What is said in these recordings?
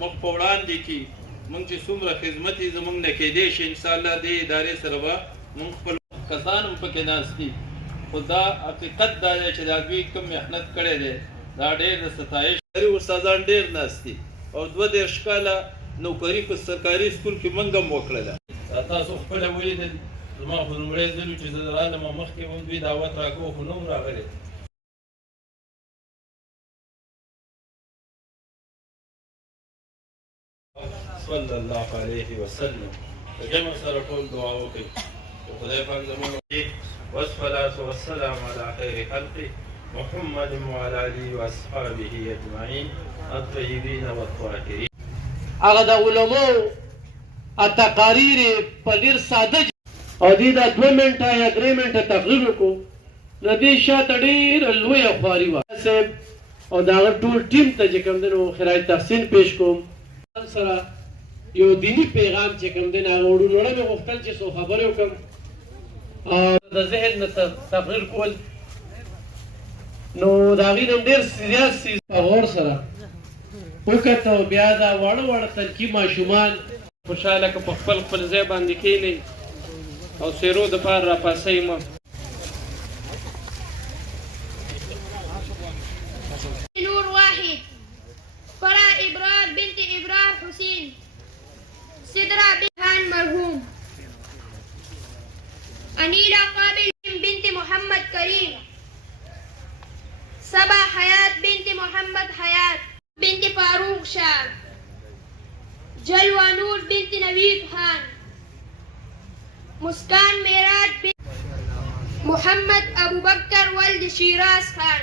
مخ په وړاندې کړي. موږ چې څومره خدمت یې زموږ نه کېدی شي انشاءالله دې ادارې سره به موږ خپل کسان هم پکې ناست دي، خو دا حقیقت دا دی چې دا دوی کوم محنت کړی دی دا ډېر د ستایش استادان ډېر ناست دي او 22 کاله نوکري په سرکاري سکول کې موږ هم وکړله. تاسو خپله ولیدل زما خو لومړی ځل و چې زه رالم مخکې هم دوی دعوت راکوو خو نه وم راغلی. صلی الله علیه وسلم د جمع سره ټول دعا وکړئ چې خدای پاک زموږ والصلاة والسلام على خير خلقه محمد وعلى آله وأصحابه أجمعين الطيبين والطاهرين. هغه د علماو تقاریر په ډېر ساده او دې دا 2 منټه یا 3 منټه تقریر وکړو د دې شاته ډېره لویه خواري وه صاحب او د هغه ټول ټیم ته چې کوم دی نو خراج تحسین پیش کوم. سره یو دینی پیغام چې کوم دی نو هغه وړومړه مې غوښتل چې څو خبرې وکړم او د ذهن نه تقریر کول نو د هغې نه ډېر زیات څیز په غور سره وکتو. بیا دا واړه واړه تنکي ماشومان خوشحاله که په خپل خپل ځای باندې کښېنئ او سیرو دپاره راپاڅئ مه. نور واحد فرا ابرار بنت ابرار حسين سدرا بن مرحوم انيلا قابل بنت محمد كريم صبا حياة بنت محمد حياة بنت فاروق شاه جلوى نور بنت نويد خان مسكان ميراج بنت محمد ابو بكر ولد شيراز خان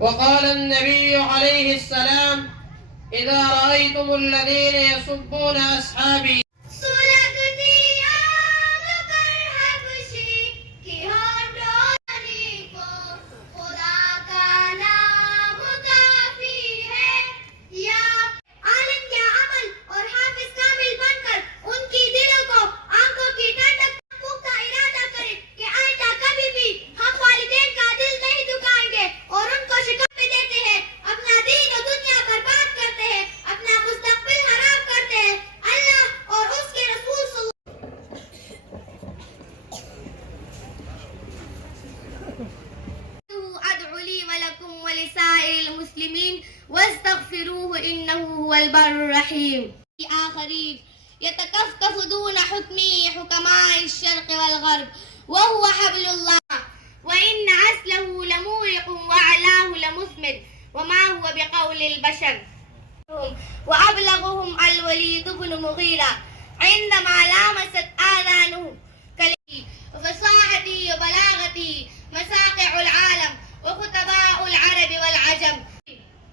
وقال النبي عليه السلام إذا رأيتم الذين يسبون أصحابي واستغفروه إنه هو البر الرحيم. آخرين يتكفكف دون حكمه حكماء الشرق والغرب وهو حبل الله، وإن عسله لمورق وعلاه لمثمر وما هو بقول البشر. وأبلغهم الوليد بن مغيرة عندما لامست آذانه فصاحتي وبلاغتي مساقع العالم وخطباء العرب والعجم.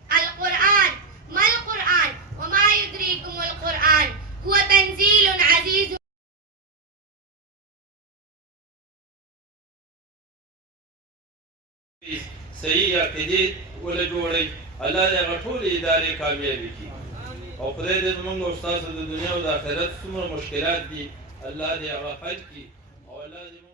القرآن ما القرآن وما يدريكم القرآن هو تنزيل عزيز. صحیح عقیدې وله جوړئ الله دې هغه ټولې ادارې کامیابې کړي او خدای دې زموږ او ستاسو د دنیا او د آخرت څومره مشکلات دي الله دې هغه حل کړي او الله دې